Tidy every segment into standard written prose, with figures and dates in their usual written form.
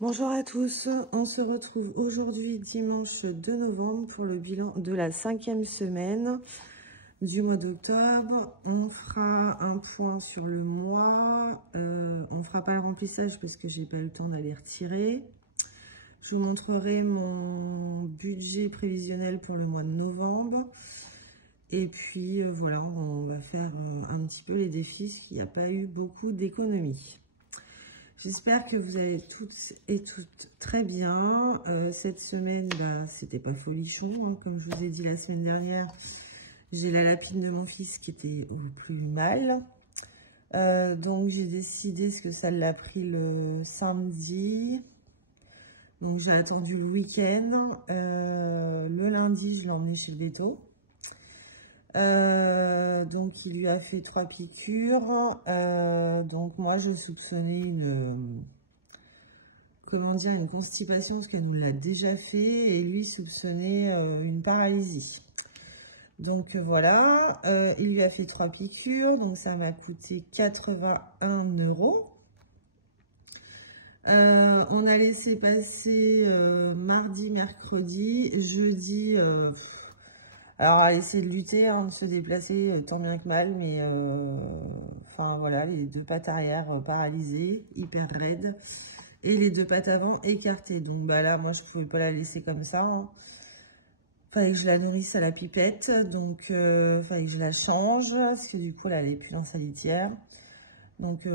Bonjour à tous, on se retrouve aujourd'hui dimanche 2 novembre pour le bilan de la 5e semaine du mois d'octobre. On fera un point sur le mois, on ne fera pas le remplissage parce que j'ai pas eu le temps d'aller retirer. Je vous montrerai mon budget prévisionnel pour le mois de novembre. Et puis voilà, on va faire un petit peu les défis, parce qu'il n'y a pas eu beaucoup d'économies. J'espère que vous allez toutes et toutes très bien. Cette semaine, c'était pas folichon, hein, comme je vous ai dit la semaine dernière. J'ai la lapine de mon fils qui était au plus mal. Donc j'ai décidé, ce que ça l'a pris le samedi. Donc j'ai attendu le week-end. Le lundi, je l'ai emmené chez le véto. Donc il lui a fait 3 piqûres. Donc moi je soupçonnais une constipation parce qu'elle nous l'a déjà fait, et lui soupçonnait une paralysie. Donc voilà, il lui a fait 3 piqûres, donc ça m'a coûté 81 €. On a laissé passer mardi, mercredi, jeudi. Alors, à essayer de lutter, hein, de se déplacer tant bien que mal, mais enfin voilà, les 2 pattes arrière paralysées, hyper raides, et les 2 pattes avant écartées. Donc là, moi, je pouvais pas la laisser comme ça. Hein. Fallait que je la nourrisse à la pipette, donc fallait que je la change, parce que du coup, là, elle n'est plus dans sa litière. Donc,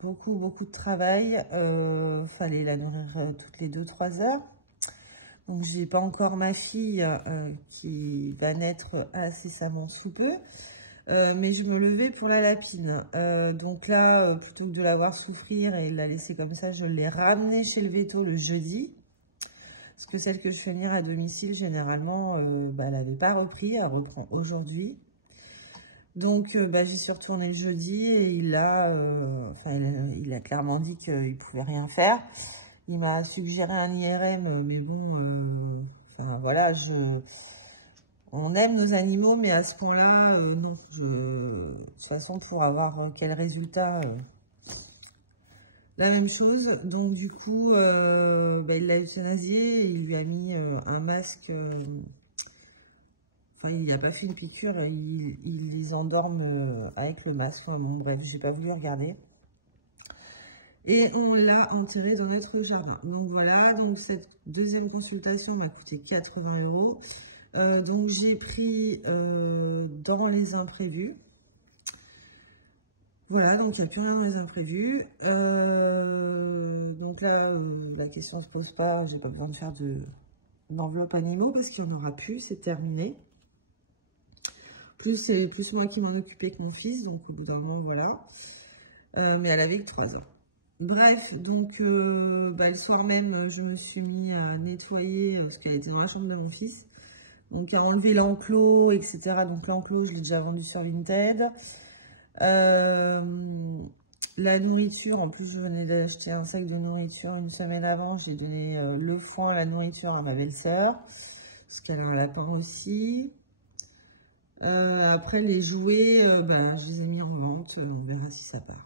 beaucoup de travail. Fallait la nourrir toutes les 2-3 heures. Donc, j'ai pas encore ma fille qui va naître incessamment sous peu. Mais je me levais pour la lapine. Donc là, plutôt que de la voir souffrir et la laisser comme ça, je l'ai ramenée chez le véto le jeudi. Parce que celle que je fais venir à domicile, généralement, elle n'avait pas repris. Elle reprend aujourd'hui. Donc, j'y suis retournée le jeudi et il a clairement dit qu'il ne pouvait rien faire. Il m'a suggéré un IRM, mais bon, voilà, on aime nos animaux, mais à ce point-là, non. De toute façon, pour avoir quel résultat, la même chose. Donc, du coup, il l'a euthanasié, il lui a mis un masque. Il n'a pas fait une piqûre, il les endorme avec le masque. Enfin, bon, bref, j'ai pas voulu regarder. Et on l'a enterré dans notre jardin. Donc voilà, donc cette deuxième consultation m'a coûté 80 €. Donc j'ai pris dans les imprévus. Voilà, donc il n'y a plus rien dans les imprévus. Donc là, la question ne se pose pas. J'ai pas besoin de faire d'enveloppe animaux parce qu'il n'y en aura plus, c'est terminé. C'est plus moi qui m'en occupais que mon fils, donc au bout d'un moment, voilà. Mais elle avait que 3 ans. Bref, donc le soir même, je me suis mis à nettoyer, parce qu'elle était dans la chambre de mon fils. Donc à enlever l'enclos, etc. Donc l'enclos, je l'ai déjà vendu sur Vinted. La nourriture, en plus je venais d'acheter un sac de nourriture une semaine avant. J'ai donné le foin, la nourriture à ma belle-sœur, parce qu'elle a un lapin aussi. Après les jouets, je les ai mis en vente, on verra si ça part.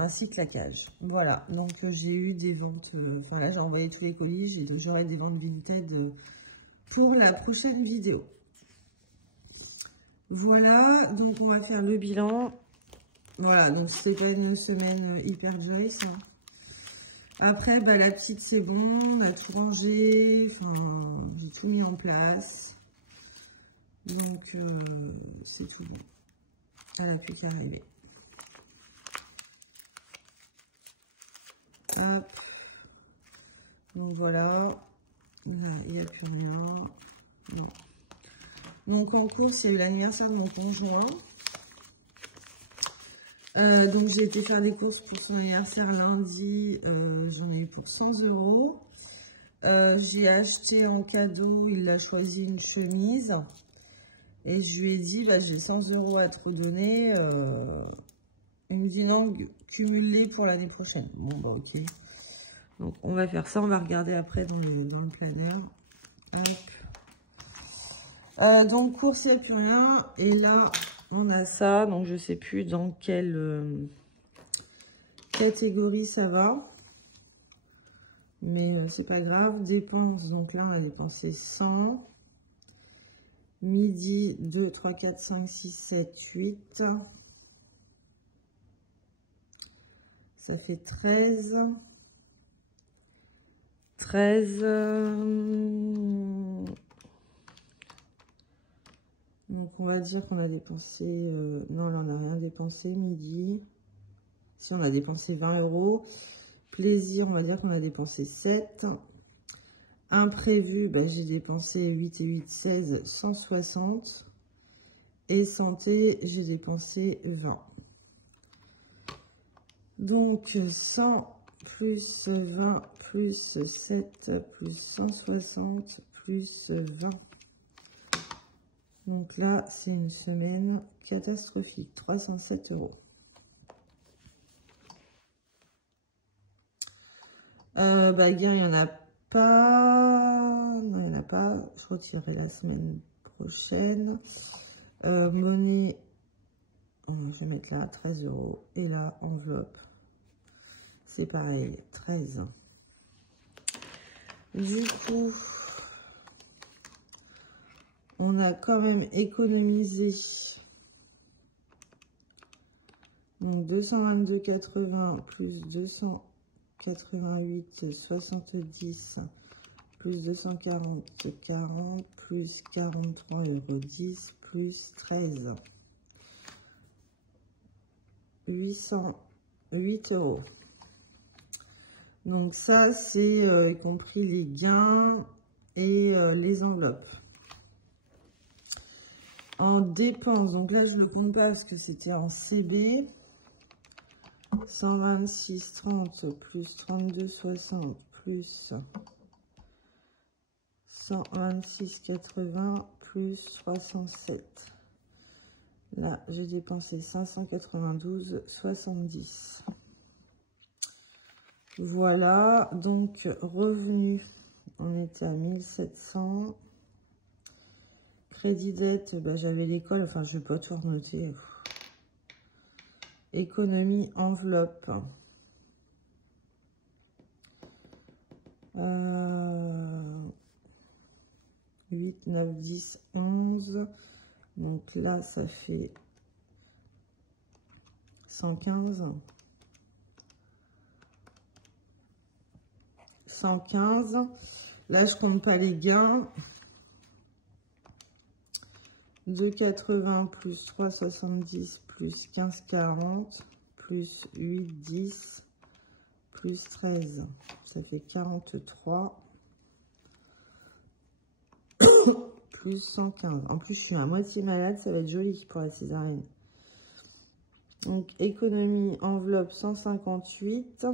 Ainsi que la cage. Voilà, donc j'ai eu des ventes, là j'ai envoyé tous les colis, j'aurai des ventes Vinted pour la prochaine vidéo. Voilà, donc on va faire le bilan. Voilà, donc c'était pas une semaine hyper joy, ça. Après, la petite c'est bon, on a tout rangé, j'ai tout mis en place. Donc c'est tout bon. Elle n'a plus qu'à arriver. Hop. Donc voilà, là il n'y a plus rien. Donc en course, il y a eu l'anniversaire de mon conjoint. Donc j'ai été faire des courses pour son anniversaire lundi, j'en ai eu pour 100 €. J'ai acheté en cadeau, il a choisi une chemise. Et je lui ai dit, j'ai 100 € à te redonner. Il me dit non, cumulé pour l'année prochaine. Bon, ok. Donc, on va faire ça. On va regarder après dans le planner. Hop. Donc, course, il n'y a plus rien. Et là, on a ça. Donc, je ne sais plus dans quelle catégorie ça va. Mais c'est pas grave. Dépenses, donc là, on a dépensé 100. Midi, 2, 3, 4, 5, 6, 7, 8. Ça fait 13. 13. Donc, on va dire qu'on a dépensé... non, là, on n'a rien dépensé. Midi. Si, on a dépensé 20 €. Plaisir, on va dire qu'on a dépensé 7. Imprévu, bah, j'ai dépensé 8 et 8, 16, 160. Et santé, j'ai dépensé 20. Donc, 100 plus 20 plus 7 plus 160 plus 20. Donc là, c'est une semaine catastrophique. 307 €. Gain, il n'y en a pas. Non, il n'y en a pas. Je retirerai la semaine prochaine. Monnaie, je vais mettre là 13 €. Et là, enveloppe, c'est pareil, 13. Du coup, on a quand même économisé. Donc 222,80 plus 288, 70 plus 240, 40 plus 43,10 € plus 13. 808 €. Donc ça, c'est y compris les gains et les enveloppes. En dépenses, donc là, je ne le compte pas parce que c'était en CB. 126,30 plus 32,60 plus 126,80 plus 307. Là, j'ai dépensé 592,70. Voilà, donc revenu, on était à 1700. Crédit dette, bah, j'avais l'école, enfin je ne vais pas tout renoter. Économie, enveloppe. 8, 9, 10, 11. Donc là, ça fait 115. 115. Là, je compte pas les gains. 2,80 plus 3,70 plus 15,40 plus 8,10 plus 13. Ça fait 43 plus 115. En plus, je suis à moitié malade. Ça va être joli pour la césarienne. Donc, économie, enveloppe 158.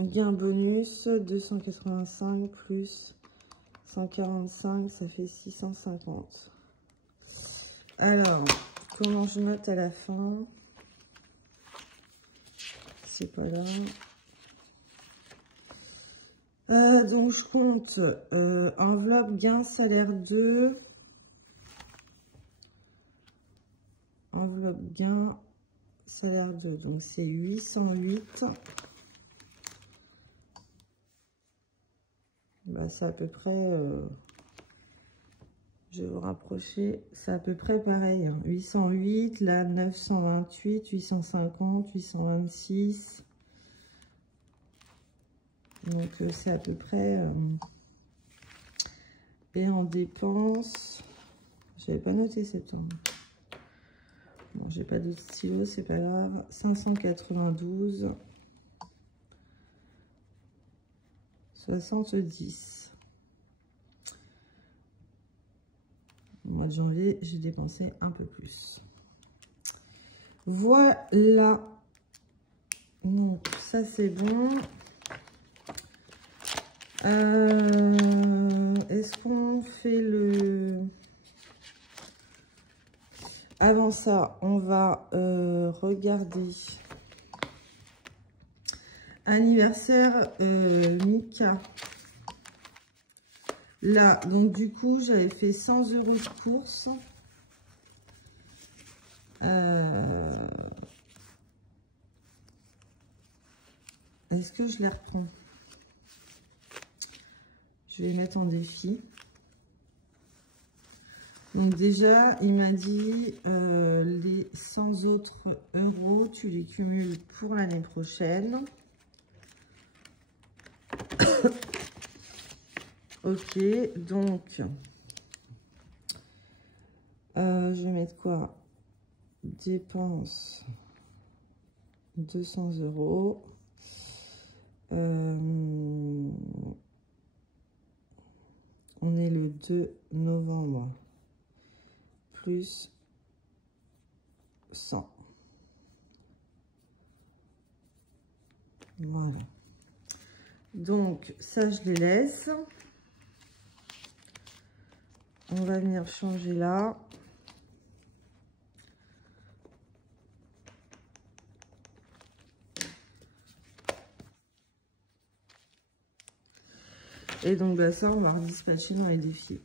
Gain bonus, 285 plus 145, ça fait 650. Alors, comment je note à la fin? C'est pas là. Donc, je compte enveloppe, gain, salaire 2. Enveloppe, gain, salaire 2. Donc, c'est 808. Bah, c'est à peu près, je vais vous rapprocher, c'est à peu près pareil. Hein. 808, là 928, 850, 826. Donc c'est à peu près. Et en dépenses, j'avais pas noté septembre. Bon, j'ai pas d'autres stylos, c'est pas grave. 592. 70. Au mois de janvier, j'ai dépensé un peu plus. Voilà. Donc, ça, c'est bon. Est-ce qu'on fait le... Avant ça, on va regarder... Anniversaire Mika. Là, donc du coup, j'avais fait 100 € de course. Est-ce que je les reprends? Je vais les mettre en défi. Donc déjà, il m'a dit les 100 autres euros, tu les cumules pour l'année prochaine. Ok, donc je vais mettre quoi? Dépenses 200 euros. On est le 2 novembre. Plus 100. Voilà. Donc, ça, je les laisse. On va venir changer là. Et donc, bah, ça, on va redispatcher dans les défis.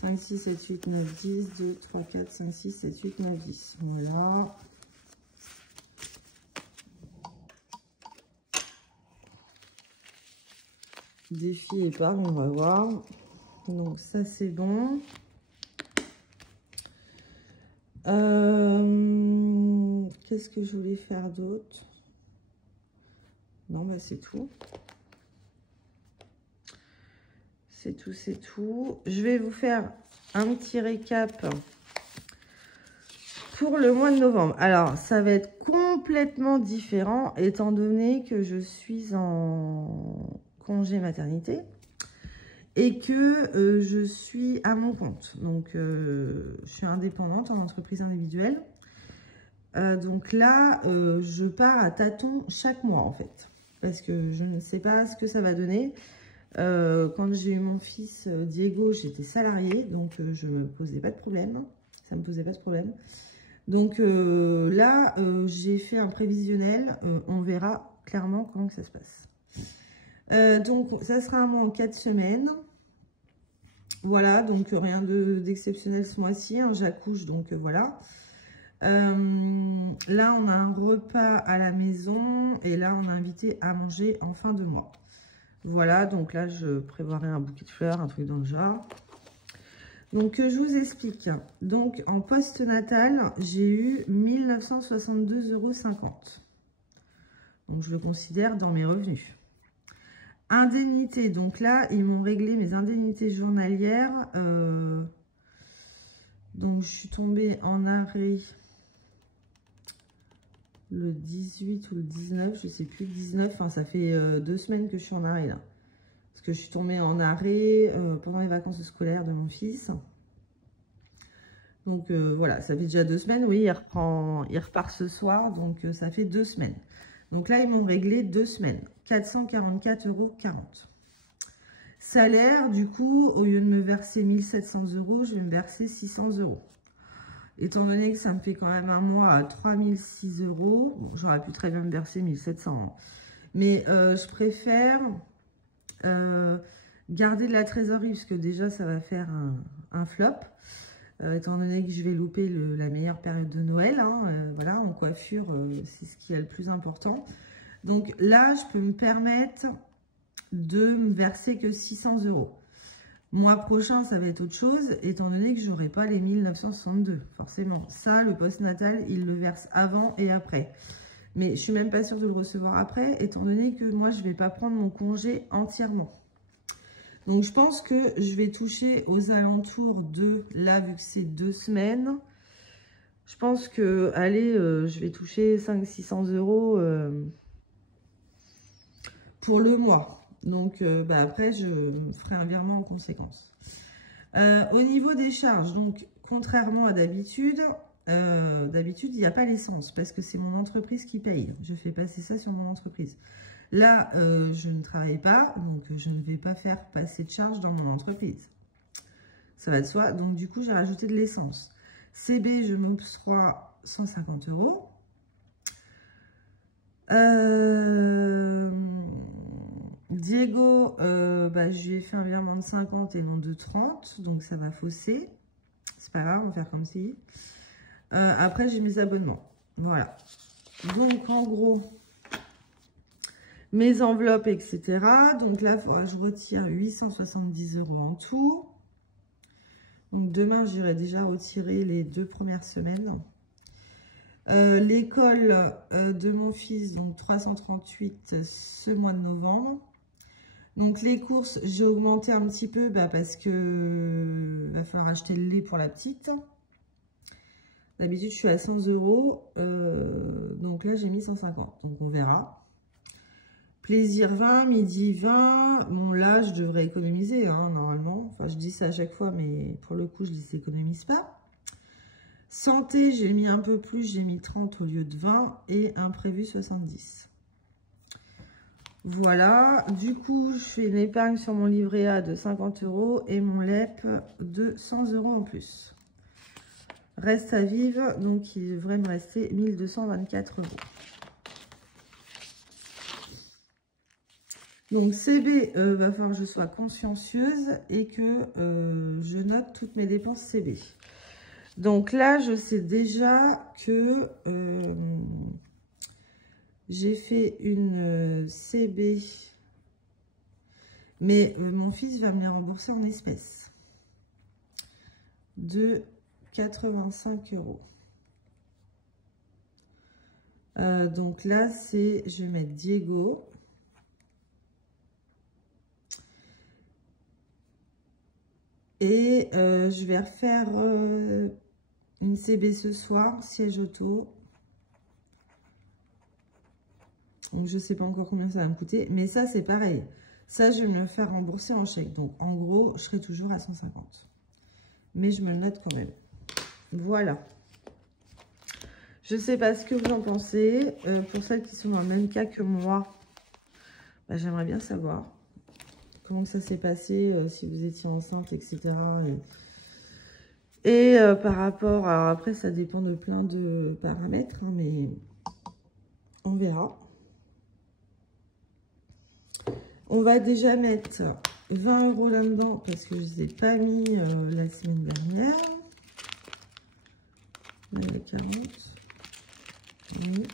5, 6, 7, 8, 9, 10, 2, 3, 4, 5, 6, 7, 8, 9, 10. Voilà. Défi épargne, on va voir. Donc, ça, c'est bon. Qu'est-ce que je voulais faire d'autre? Non, bah, c'est tout. C'est tout, c'est tout. Je vais vous faire un petit récap pour le mois de novembre. Alors, ça va être complètement différent étant donné que je suis en congé maternité et que je suis à mon compte. Donc, je suis indépendante en entreprise individuelle. Donc là, je pars à tâtons chaque mois en fait. Parce que je ne sais pas ce que ça va donner. Quand j'ai eu mon fils Diego, j'étais salariée, donc je me posais pas de problème. Ça me posait pas de problème. Donc là, j'ai fait un prévisionnel. On verra clairement comment que ça se passe. Donc, ça sera un mois en 4 semaines. Voilà, donc rien d'exceptionnel ce mois-ci. Hein, j'accouche, donc voilà. Là, on a un repas à la maison. Et là, on a invité à manger en fin de mois. Voilà, donc là, je prévoirai un bouquet de fleurs, un truc dans le genre. Donc, je vous explique. Donc, en post-natal, j'ai eu 1 962,50 €. Donc, je le considère dans mes revenus. Indemnité, donc là, ils m'ont réglé mes indemnités journalières. Donc, je suis tombée en arrêt le 18 ou le 19, je ne sais plus, le 19. Enfin, ça fait 2 semaines que je suis en arrêt là. Parce que je suis tombée en arrêt pendant les vacances scolaires de mon fils. Donc voilà, ça fait déjà 2 semaines. Oui, il repart ce soir, donc ça fait 2 semaines. Donc là, ils m'ont réglé 2 semaines. 444,40 €. Salaire, du coup, au lieu de me verser 1 700 €, je vais me verser 600 €. Étant donné que ça me fait quand même un mois à 3 006 €, bon, j'aurais pu très bien me verser 1 700 €. Hein. Mais je préfère garder de la trésorerie, parce que déjà, ça va faire un flop. Étant donné que je vais louper la meilleure période de Noël. Hein, voilà, en coiffure, c'est ce qui est le plus important. Donc là, je peux me permettre de me verser que 600 €. Mois prochain, ça va être autre chose, étant donné que je n'aurai pas les 1 962, forcément. Ça, le post-natal, il le verse avant et après. Mais je ne suis même pas sûre de le recevoir après, étant donné que moi, je ne vais pas prendre mon congé entièrement. Donc, je pense que je vais toucher aux alentours de, là, vu que c'est 2 semaines, je pense que, allez, je vais toucher 500-600 € pour le mois. Donc, bah, après, je ferai un virement en conséquence. Au niveau des charges, donc, contrairement à d'habitude, il n'y a pas l'essence parce que c'est mon entreprise qui paye. Je fais passer ça sur mon entreprise. Là, je ne travaille pas, donc je ne vais pas faire passer de charge dans mon entreprise. Ça va de soi. Donc, du coup, j'ai rajouté de l'essence. CB, je m'octroie 150 €. Diego, bah, je lui ai fait un virement de 50 et non de 30, donc ça va fausser. c'est pas grave, on va faire comme si. Après, j'ai mes abonnements. Voilà. Donc, en gros, mes enveloppes, etc. Donc là, il faudra que je retire 870 € en tout. Donc, demain, j'irai déjà retirer les 2 premières semaines. L'école de mon fils, donc 338 ce mois de novembre. Donc, les courses, j'ai augmenté un petit peu parce que va falloir acheter le lait pour la petite. D'habitude, je suis à 100 €. Donc là, j'ai mis 150. Donc, on verra. Plaisir 20, midi 20. Bon, là, je devrais économiser, hein, normalement. Enfin, je dis ça à chaque fois, mais pour le coup, je ne les économise pas. Santé, j'ai mis un peu plus. J'ai mis 30 au lieu de 20. Et imprévu 70. Voilà. Du coup, je fais une épargne sur mon livret A de 50 € et mon LEP de 100 € en plus. Reste à vivre. Donc, il devrait me rester 1224 €. Donc, CB, va falloir que je sois consciencieuse et que je note toutes mes dépenses CB. Donc là, je sais déjà que j'ai fait une CB, mais mon fils va me les rembourser en espèces de 85 €. Donc là, je vais mettre Diego. Et je vais refaire une CB ce soir, siège auto. Donc, je ne sais pas encore combien ça va me coûter. Mais ça, c'est pareil. Ça, je vais me le faire rembourser en chèque. Donc, en gros, je serai toujours à 150. Mais je me le note quand même. Voilà. Je ne sais pas ce que vous en pensez. Pour celles qui sont dans le même cas que moi, j'aimerais bien savoir comment ça s'est passé, si vous étiez enceinte, etc. Et par rapport, alors après, ça dépend de plein de paramètres, hein, mais on verra. On va déjà mettre 20 € là-dedans parce que je ne les ai pas mis la semaine dernière. Là, il y a 40. Oui.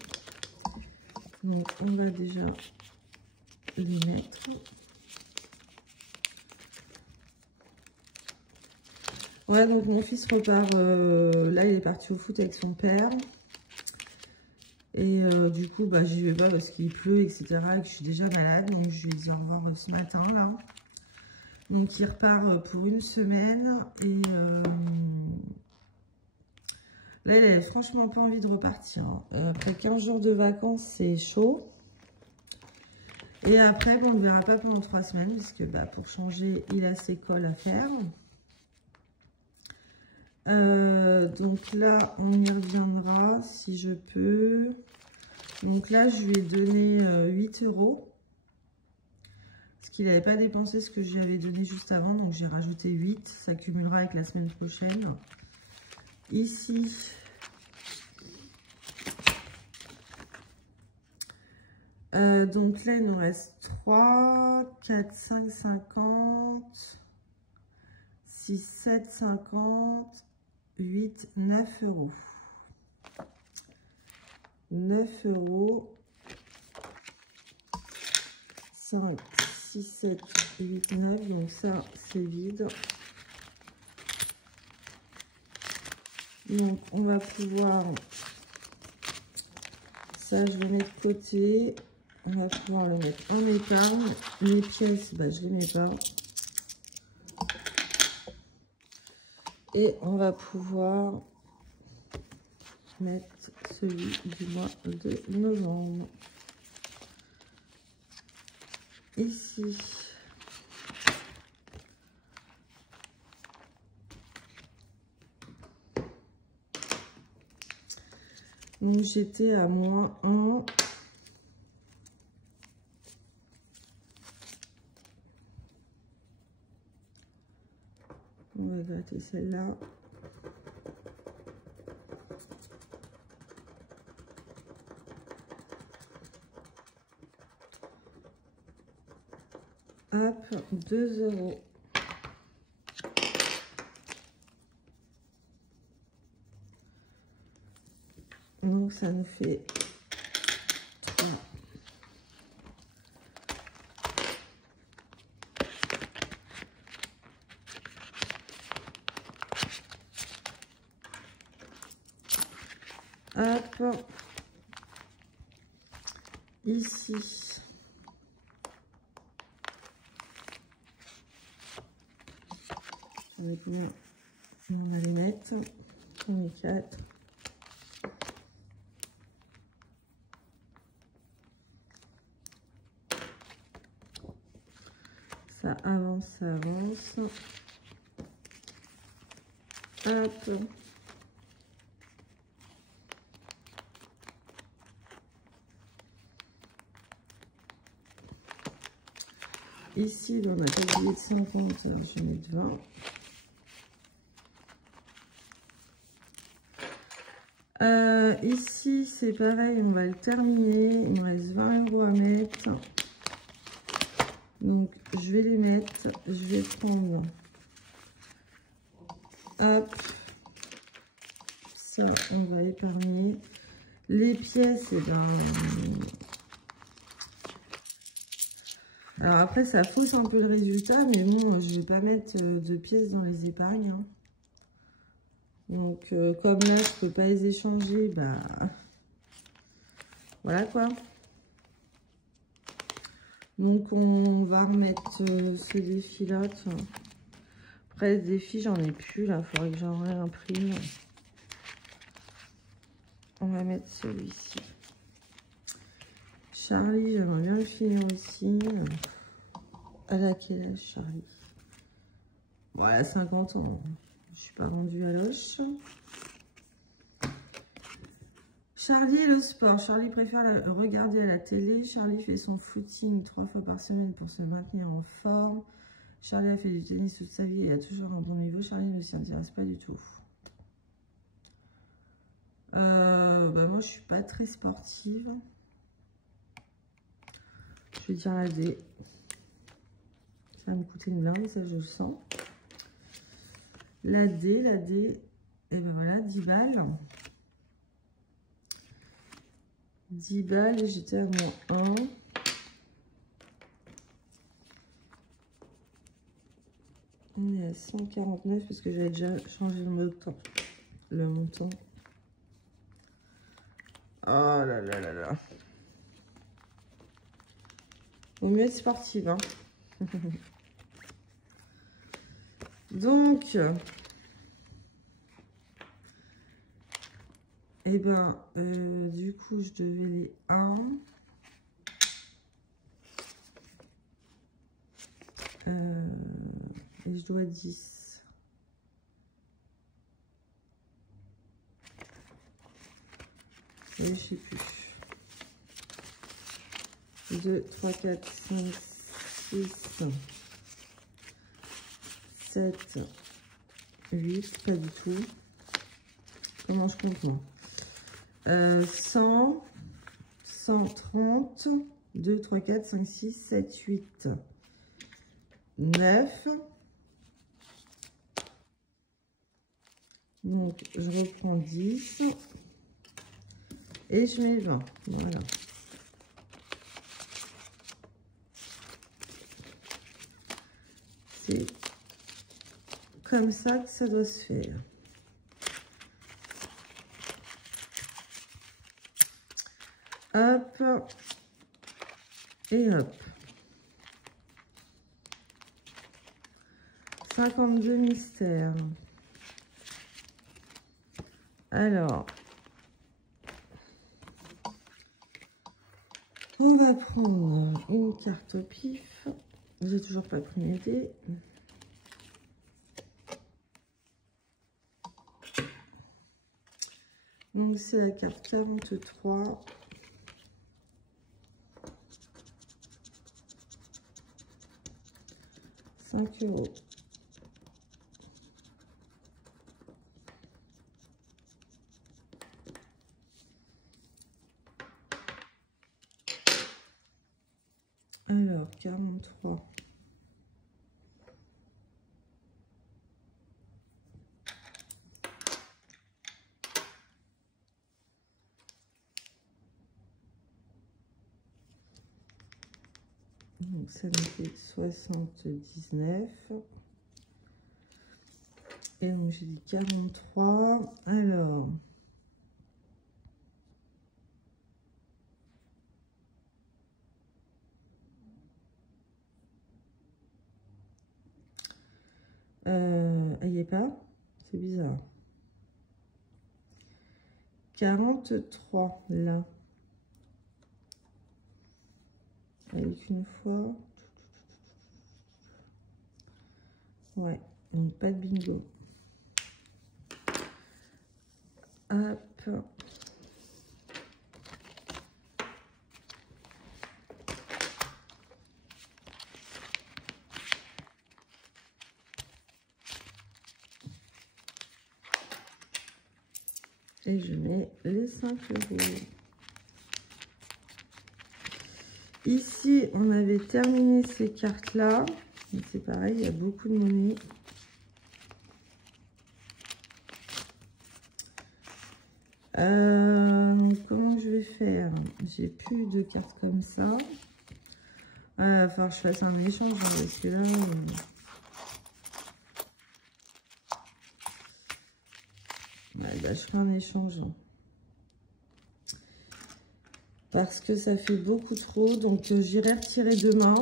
Donc, on va déjà les mettre. Ouais, donc mon fils repart, là il est parti au foot avec son père. Et du coup, j'y vais pas parce qu'il pleut, etc. Et que je suis déjà malade. Donc je lui ai dit au revoir ce matin, là. Donc il repart pour une semaine. Et là, il a franchement pas envie de repartir. Après 15 jours de vacances, c'est chaud. Et après, on ne verra pas pendant 3 semaines. Parce que pour changer, il a ses cols à faire. Donc là, on y reviendra si je peux. Donc là, je lui ai donné 8 €. Parce qu'il n'avait pas dépensé ce que je lui avais donné juste avant. Donc j'ai rajouté 8. Ça cumulera avec la semaine prochaine. Ici. Donc là, il nous reste 3, 4, 5, 50, 6, 7, 50, 8, 9 €. 9 €. 5, 6, 7, 8, 9. Donc ça, c'est vide. Donc, on va pouvoir... Ça, je vais mettre de côté. On va pouvoir le mettre en épargne. Les pièces, je les mets pas. Et on va pouvoir mettre celui du mois de novembre. Ici. Donc, j'étais à moins 1. On va gratter celle-là. Hop, 2 €. Donc ça nous fait 3. Hop. Ici. Avec combien on va les mettre. On est 4. Ça avance, ça avance. Hop. Ici, on a tablier de 50, je vais mettre 20. Ici, c'est pareil, on va le terminer. Il me reste 20 € à mettre. Donc, je vais les mettre. Je vais prendre. Hop. Ça, on va épargner. Les pièces, eh ben... Alors après, ça fausse un peu le résultat, mais bon, je vais pas mettre de pièces dans les épargnes. Hein. Donc, comme là, je peux pas les échanger, bah... Voilà quoi. Donc, on va remettre ce défi-là. Après, ce défi, j'en ai plus, là. Il faudrait que j'en réimprime. On va mettre celui-ci. Charlie, j'aimerais bien le finir aussi. Elle a quel âge, Charlie? Ouais, à 50 ans. Je suis pas rendue à l'oche. Charlie et le sport. Charlie préfère regarder à la télé. Charlie fait son footing 3 fois par semaine pour se maintenir en forme. Charlie a fait du tennis toute sa vie et a toujours un bon niveau. Charlie ne s'y intéresse pas du tout. Bah moi, je suis pas très sportive. Je vais dire la D. Ça va me coûter une blinde, ça je le sens. La D, et ben voilà, 10 balles. 10 balles et j'étais à moins 1. On est à 149 parce que j'avais déjà changé le montant. Oh là là là là. Vaut mieux être sportive, hein. Donc, et ben, du coup, je devais les 1. Et je dois 10. Et je sais plus. 2, 3, 4, 5, 6, 7, 8, pas du tout. Comment je compte moi? 100, 130, 2, 3, 4, 5, 6, 7, 8, 9. Donc, je reprends 10 et je mets 20. Voilà. C'est comme ça que ça doit se faire. Hop. Et hop. 52 mystères. Alors, on va prendre une carte au pif. J'ai toujours pas pris mes dés. Donc, c'est la carte 43. €5. Alors, 43. Donc ça nous fait 79. Et donc j'ai dit 43. Alors... elle n'y est pas, c'est bizarre. 43 là. Avec une fois. Ouais, donc pas de bingo. Hop. Et je mets les 5 euros. Ici, on avait terminé ces cartes-là. C'est pareil, il y a beaucoup de monnaie. Comment je vais faire? J'ai plus de cartes comme ça. Il va falloir que je fasse un échange. Hein, parce que là, je ferai un échange. Hein. Parce que ça fait beaucoup trop. Donc, j'irai retirer demain.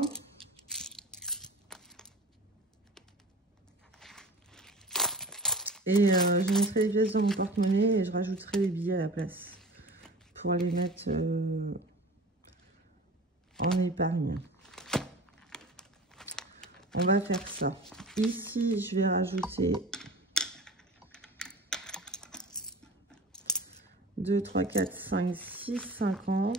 Et je mettrai les pièces dans mon porte-monnaie et je rajouterai les billets à la place. Pour les mettre en épargne. On va faire ça. Ici, je vais rajouter 2, 3, 4, 5, 6, 50.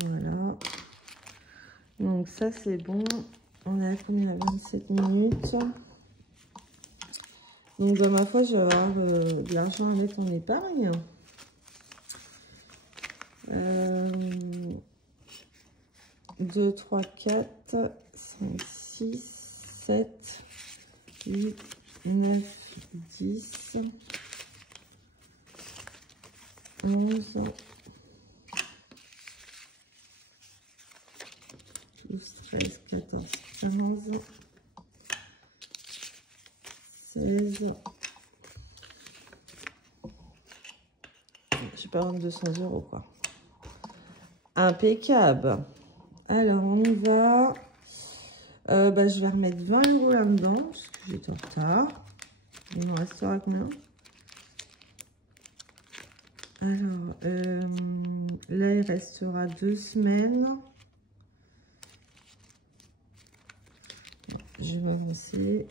Voilà. Donc ça, c'est bon. On est à combien? 27 minutes. Donc, ma foi, je vais avoir de l'argent à mettre en épargne. 2, 3, 4, 5, 6, 7, 8, 9, 10, 11, 12, 13, 14, 15, 16. Je vais pas vendre 200 euros, quoi. Impeccable. Alors, on y va. Je vais remettre 20 euros là-dedans, parce que j'étais en retard. Il me restera combien? Alors, là, il restera 2 semaines. Je vais avancer.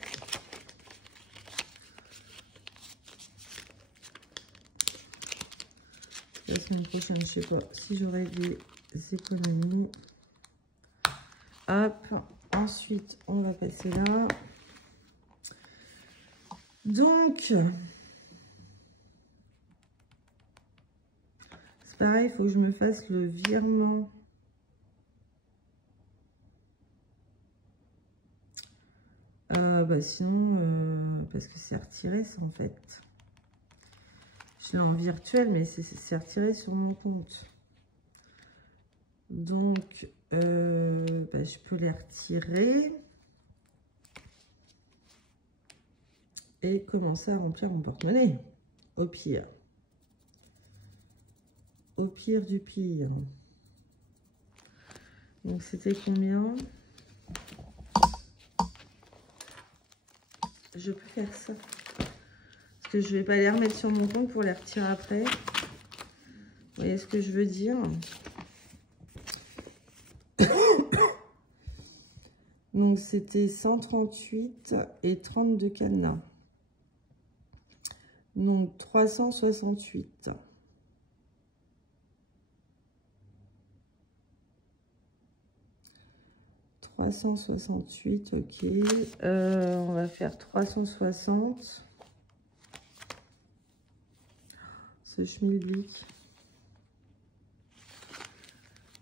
La semaine prochaine, je sais pas si j'aurai des économies. Hop. Ensuite, on va passer là. Donc, c'est pareil, il faut que je me fasse le virement. Sinon, parce que c'est retiré, ça, en fait. Je l'ai en virtuel, mais c'est retiré sur mon compte. Donc, je peux les retirer. Et commencer à remplir mon porte-monnaie. Au pire. Au pire du pire. Donc, c'était combien? Je peux faire ça. Parce que je ne vais pas les remettre sur mon compte pour les retirer après. Vous voyez ce que je veux dire? Donc, c'était 138 et 32 cadenas. Donc, 368. « 368, ok. On va faire 360. Ce schmilblick.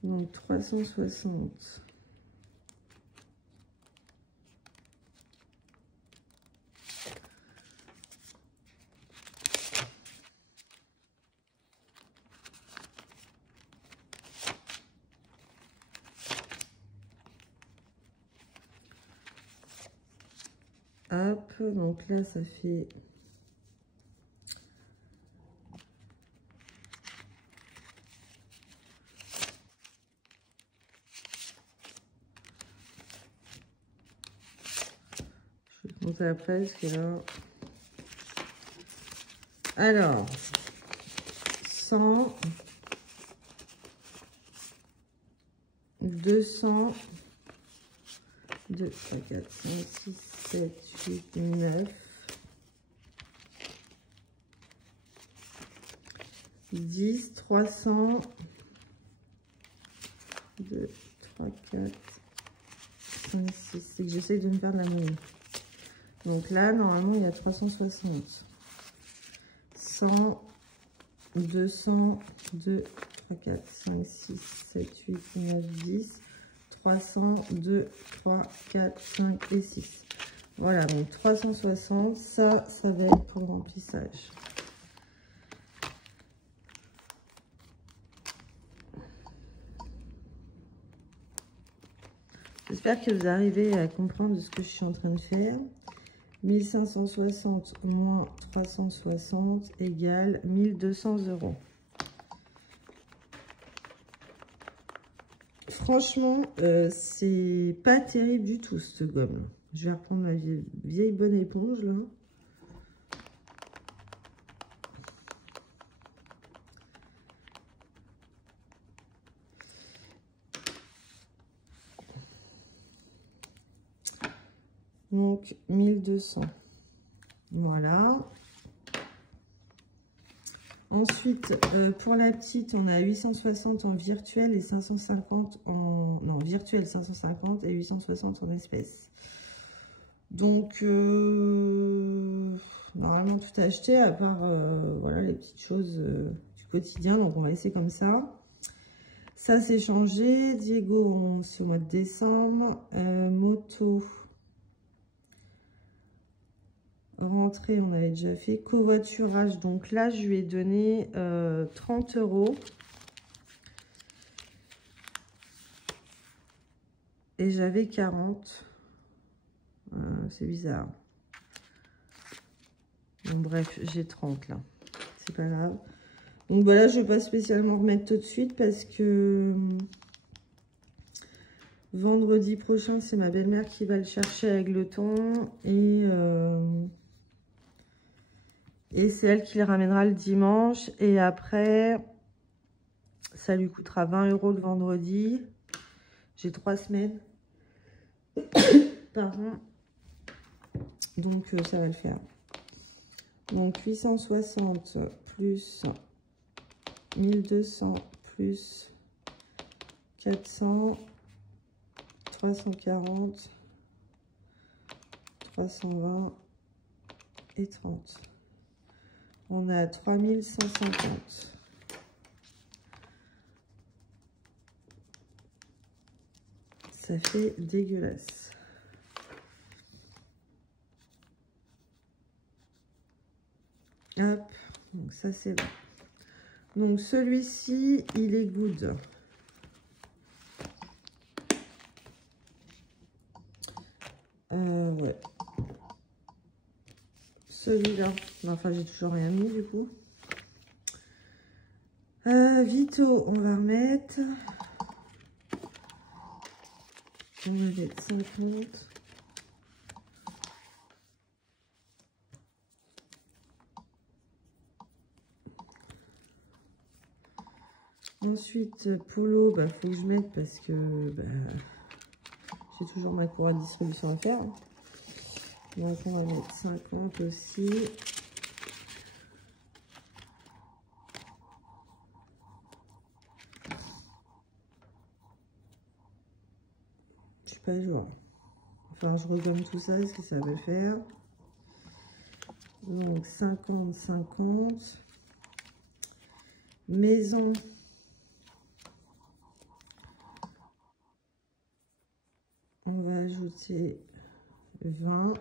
Donc, 360. Hop, donc là, ça fait... Je vais compter après, parce que là... Alors, 100, 200, 2, 3, 4, 5, 6, 7, 8, 9, 10, 300, 2, 3, 4, 5, 6. C'est que j'essaie de me faire de la moyenne. Donc là, normalement, il y a 360. 100, 200, 2, 3, 4, 5, 6, 7, 8, 9, 10, 300, 2, 3, 4, 5 et 6. Voilà, donc 360, ça va être pour le remplissage. J'espère que vous arrivez à comprendre ce que je suis en train de faire. 1560 moins 360 égale 1200 €. Franchement, c'est pas terrible du tout, cette gomme. Je vais reprendre ma vieille bonne éponge, là. Donc, 1200. Voilà. Ensuite, pour la petite, on a 860 en virtuel et 550 en... Non, virtuel 550 et 860 en espèces. Donc, normalement, tout acheté, à part, voilà, les petites choses du quotidien. Donc, on va laisser comme ça. Ça, c'est changé. Diego, c'est au mois de décembre. Moto... Rentrée, on avait déjà fait. Covoiturage, donc là, je lui ai donné 30 €. Et j'avais 40. C'est bizarre. Bon, bref, j'ai 30 là. C'est pas grave. Donc voilà, je ne vais pas spécialement remettre tout de suite parce que vendredi prochain, c'est ma belle-mère qui va le chercher avec le thon. Et c'est elle qui les ramènera le dimanche. Et après, ça lui coûtera 20 € le vendredi. J'ai 3 semaines. Pardon. Donc, ça va le faire. Donc, 860 plus 1200 plus 400, 340, 320 et 30. On a 3150. Ça fait dégueulasse. Hop, donc ça c'est bon. Donc celui-ci, il est good. Ouais. Celui-là, enfin j'ai toujours rien mis du coup. Vito, on va remettre. On va mettre 50. Ensuite, Polo, bah, faut que je mette parce que bah, j'ai toujours ma cour à distribution à faire. Donc, on va mettre 50 aussi. Je suis pas joueur. Enfin, je regomme tout ça, est-ce que ça veut faire? Donc, 50, 50. Maison. On va ajouter 20.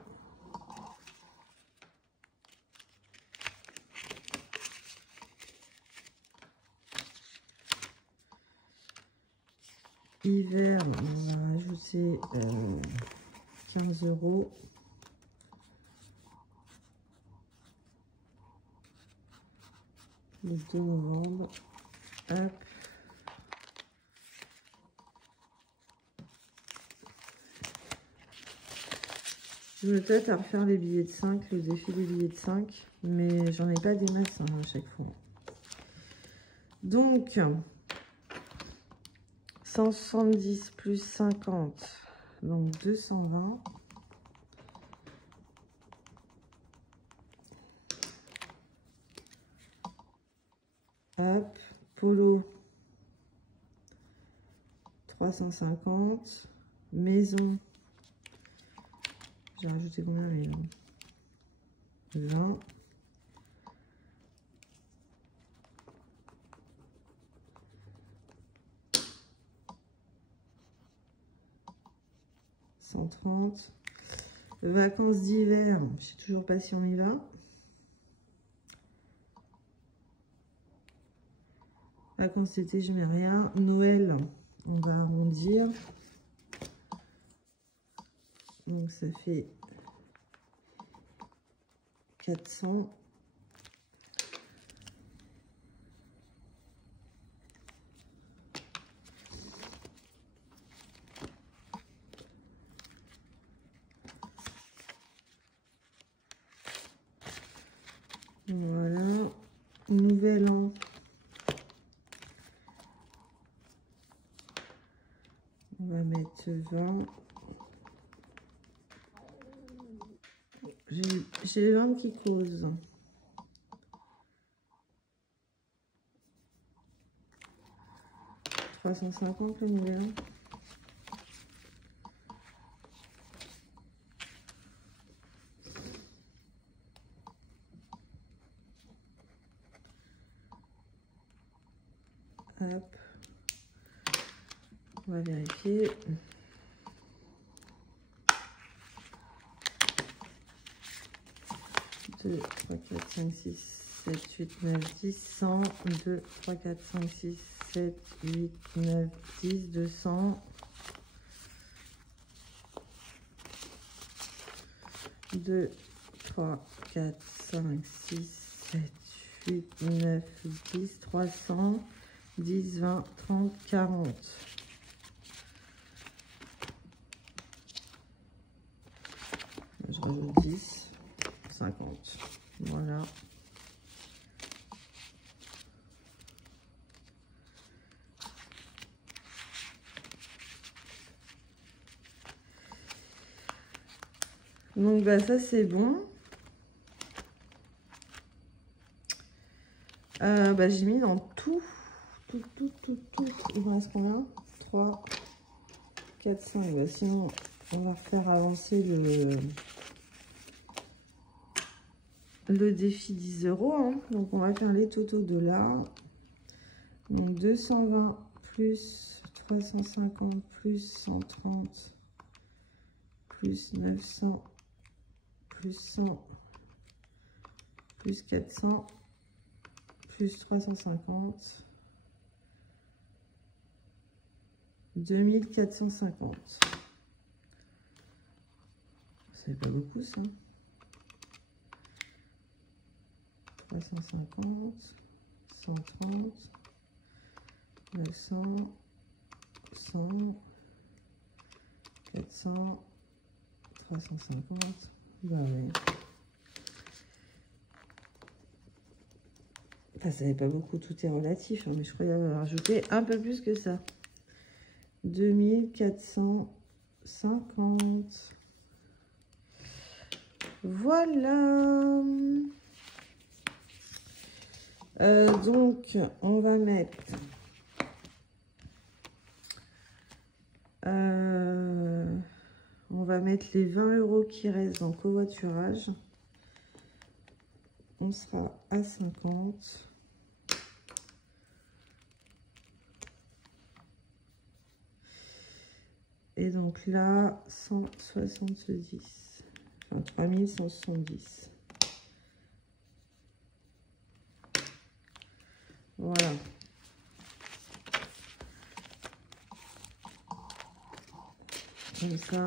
Hiver, on va ajouter 15 €. le 2 novembre. Hop. Je me tâte à refaire les billets de 5, le défi des billets de 5, mais j'en ai pas des masses hein, à chaque fois. Donc, 170 plus 50, donc 220. Hop, polo, 350. Maison, j'ai rajouté combien les 20. Vacances d'hiver, je sais toujours pas si on y va. Vacances d'été, je mets rien. Noël, on va arrondir. Donc ça fait 400. Voilà. Nouvel an. On va mettre 20. J'ai 20 qui causent. « 350 le nouvel an. Hop. On va vérifier. Deux, 3, 4, 5, 6, 7, 8, 9, 10, 100. 2, 3, 4, 5, 6, 7, 8, 9, 10, 200. 2, 3, 4, 5, 6, 7, 8, 9, 10, 300. 10, 20, 30, 40. Je rajoute 10, 50. Voilà. Donc, bah, ça, c'est bon. Bah, j'ai mis dans tout. Il me reste combien? 3, 4, 5. Bah, sinon, on va faire avancer le défi 10 €. Hein. Donc, on va faire les totaux de là. Donc, 220 plus 350 plus 130 plus 900 plus 100 plus 400 plus 350. 2450. C'est pas beaucoup ça. 350, 130, 900, 100, 400, 350. Bah oui. Enfin, ça n'est pas beaucoup, tout est relatif, hein, mais je crois qu'il va rajouter un peu plus que ça. 2450. Voilà. Donc, on va mettre... on va mettre les 20 € qui restent en covoiturage. On sera à 50. Et donc là, 170. Enfin, 3170. Voilà. Comme ça,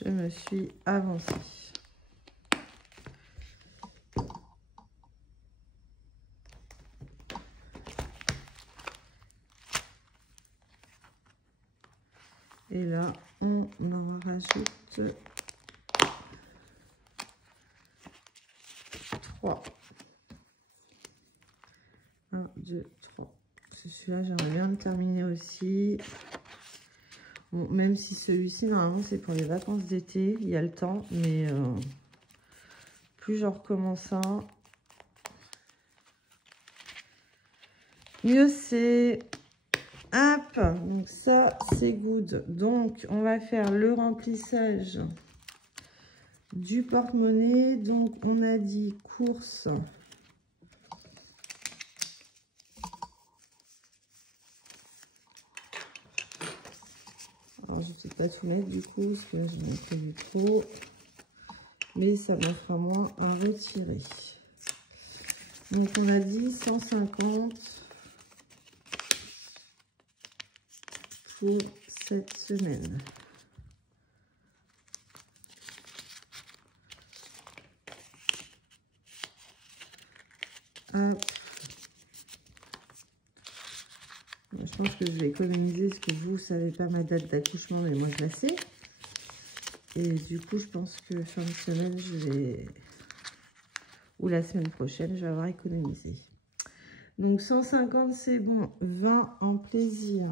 je me suis avancée. Et là, on en rajoute 3. 1, 2, 3. Celui-là, j'aimerais bien le terminer aussi. Bon, même si celui-ci, normalement, c'est pour les vacances d'été. Il y a le temps, mais plus je recommence un, mieux c'est. Hop, donc ça, c'est good. Donc, on va faire le remplissage du porte-monnaie. Donc, on a dit course. Alors, je ne vais pas tout mettre du coup, parce que là, j'en ai prévu trop. Mais ça me fera moins à retirer. Donc, on a dit 150 pour cette semaine. Hop. Je pense que je vais économiser parce que vous ne savez pas ma date d'accouchement, mais moi je la sais. Et du coup, je pense que fin de semaine, je vais... ou la semaine prochaine, je vais avoir économisé. Donc 150, c'est bon. 20 en plaisir.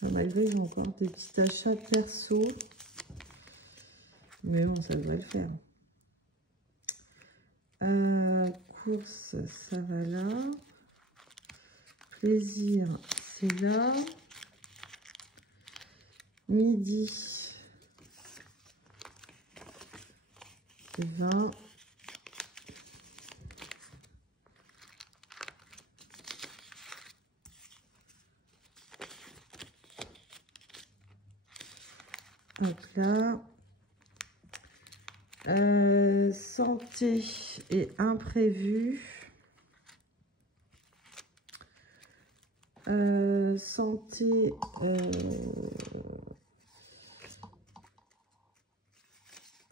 Malgré, j'ai encore des petits achats perso. Mais bon, ça devrait le faire. Course, ça va là. Plaisir, c'est là. Midi, 20. Hop là. Santé et imprévu. Santé.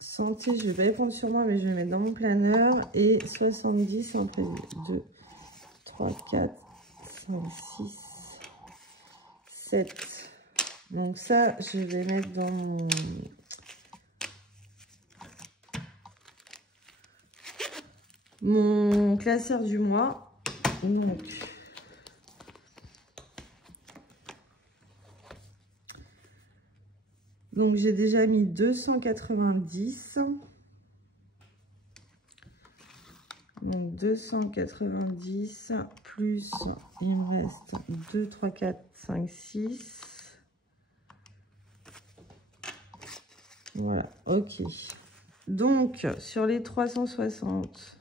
Santé, je vais pas les prendre sur moi, mais je vais mettre dans mon planeur. Et 70 imprévu. 2, 3, 4, 5, 6, 7. Donc ça, je vais mettre dans mon classeur du mois. Donc j'ai déjà mis 290. Donc 290 plus, il me reste 2, 3, 4, 5, 6. Voilà, ok. Donc sur les 360,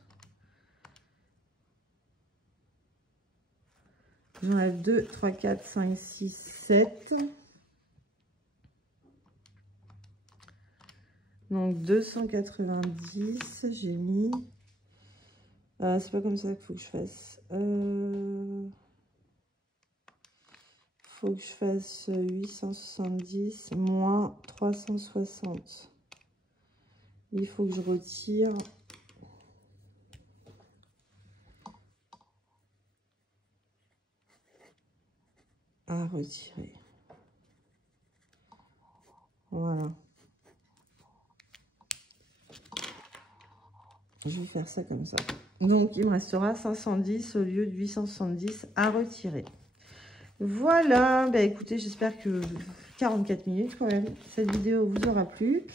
j'enlève 2, 3, 4, 5, 6, 7. Donc 290, j'ai mis... c'est pas comme ça qu'il faut que je fasse. Faut que je fasse 870 moins 360. Il faut que je retire... à retirer. Voilà. Je vais faire ça comme ça. Donc, il me restera 510 au lieu de 870 à retirer. Voilà. Bah, écoutez, j'espère que 44 minutes quand même, cette vidéo vous aura plu.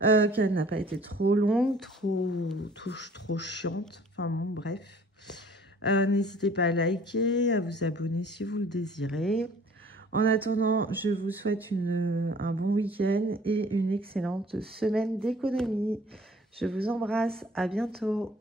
Qu'elle n'a pas été trop longue, trop chiante. Enfin bon, bref. N'hésitez pas à liker, à vous abonner si vous le désirez. En attendant, je vous souhaite un bon week-end et une excellente semaine d'économie. Je vous embrasse, à bientôt.